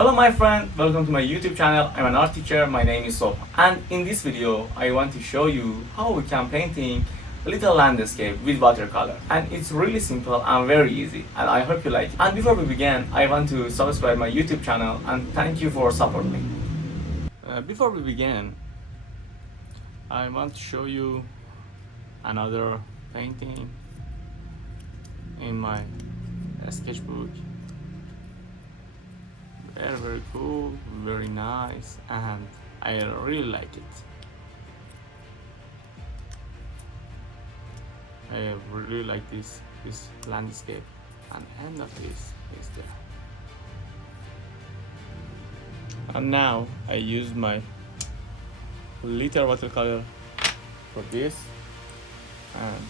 Hello my friend, welcome to my YouTube channel. I'm an art teacher, my name is Sof. And in this video, I want to show you how we can painting a little landscape with watercolor. And it's really simple and very easy, and I hope you like it. And before we begin, I want to subscribe my YouTube channel and thank you for supporting me. Before we begin, I want to show you another painting in my sketchbook. Very cool, very nice, and I really like it. I really like this landscape, and end of this is there. And now I use my little watercolor for this and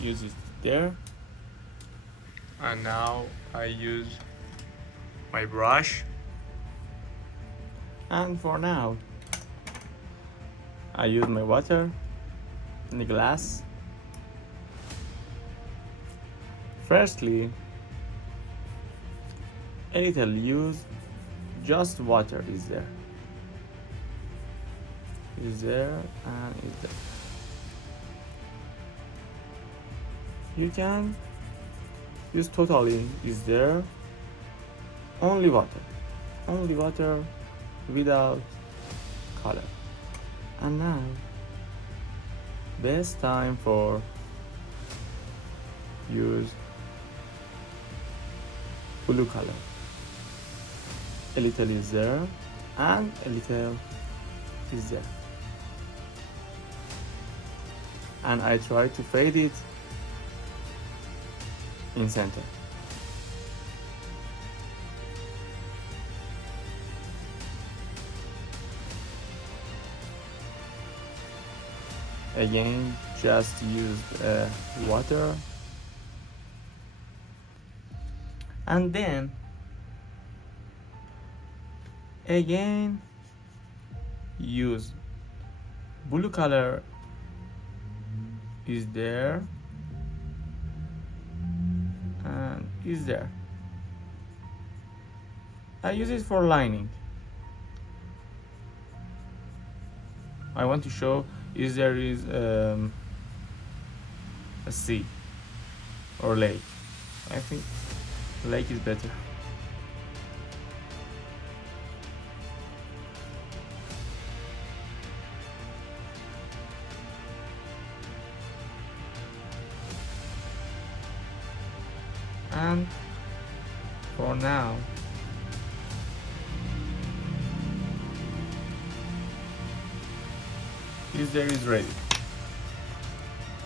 use it there. And now I use my brush, and for now I use my water in the glass. Firstly, a little use just water is there and is there. You can use totally is there only water without color. And now best time for use blue color. A little is there and a little is there, and I try to fade it in center. Again, just use water, and then again use blue color is there and is there. I use it for lining. I want to show if there is a sea or lake. I think lake is better. And for now, user is ready.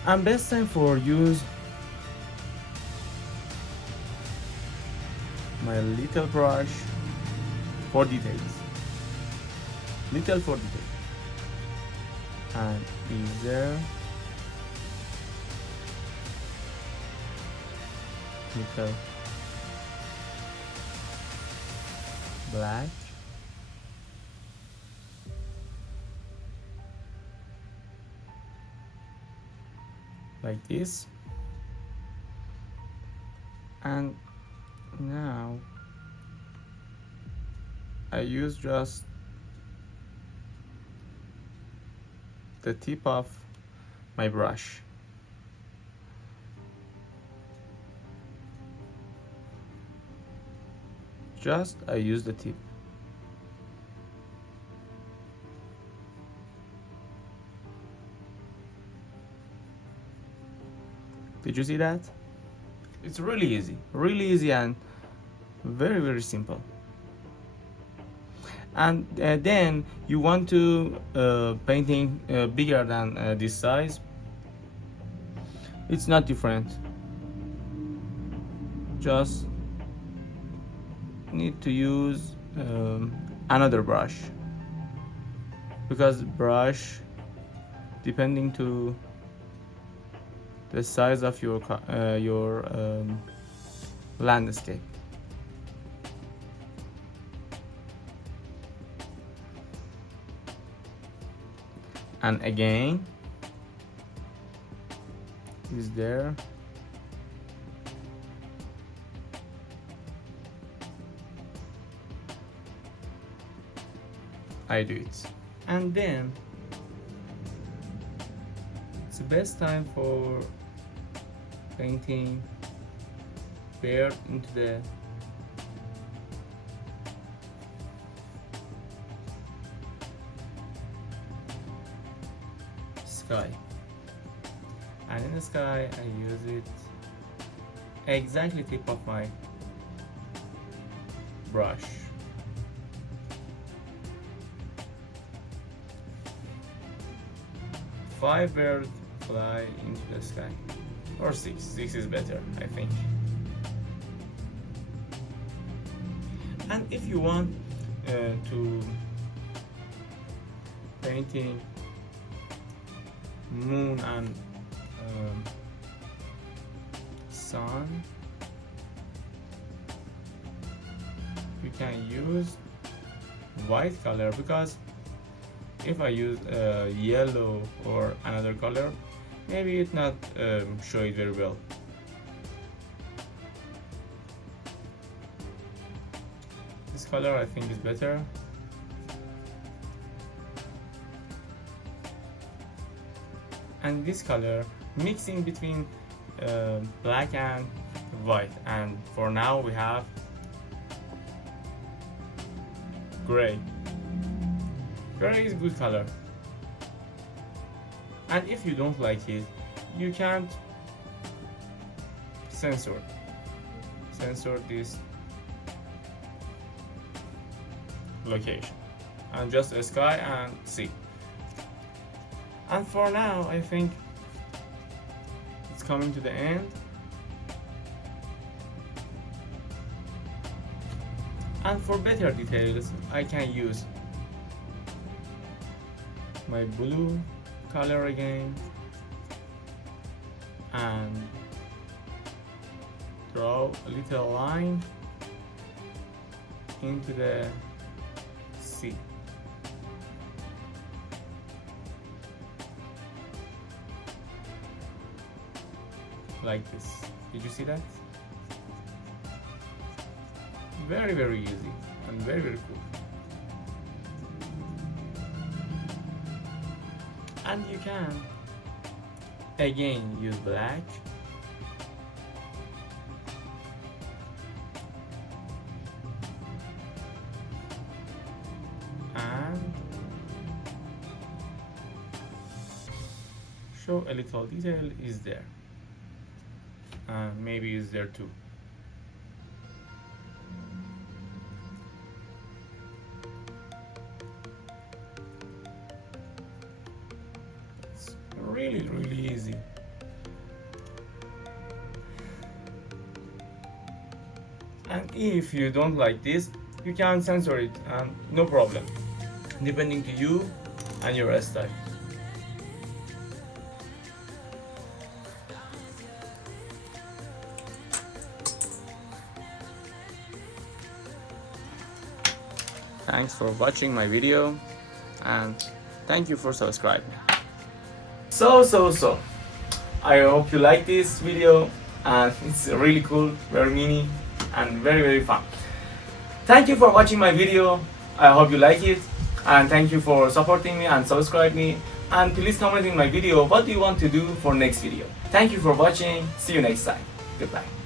And best time for use my little brush for details. Little for details. And is there little black, like this. And now I use just the tip of my brush. Just I use the tip. Did you see that? It's really easy and very simple. And then you want to painting bigger than this size. It's not different. Just need to use another brush, because brush depending to the size of your landscape. And again is there I do it. And then it's the best time for painting bird into the sky. And in the sky I use it exactly tip of my brush. Five birds fly into the sky, or six. Six is better, I think. And if you want to painting moon and sun, you can use white color, because if I use yellow or another color, maybe it not show it very well. This color I think is better. And this color mixing between black and white, and for now we have gray. Gray is good color, and if you don't like it, you can't censor this location, and just a sky and sea. And for now I think it's coming to the end. And for better details I can use my blue color again and draw a little line into the sea. Like this. Did you see that? Very, very easy and very, very cool. And you can again use black and show a little detail is there, and maybe is there too. Really easy. And if you don't like this, you can censor it, and no problem, depending to you and your style. Thanks for watching my video, and thank you for subscribing. So I hope you like this video, and it's really cool, very mini and very fun. Thank you for watching my video. I hope you like it, and thank you for supporting me and subscribe me, and please comment in my video what do you want to do for next video. Thank you for watching. See you next time. Goodbye.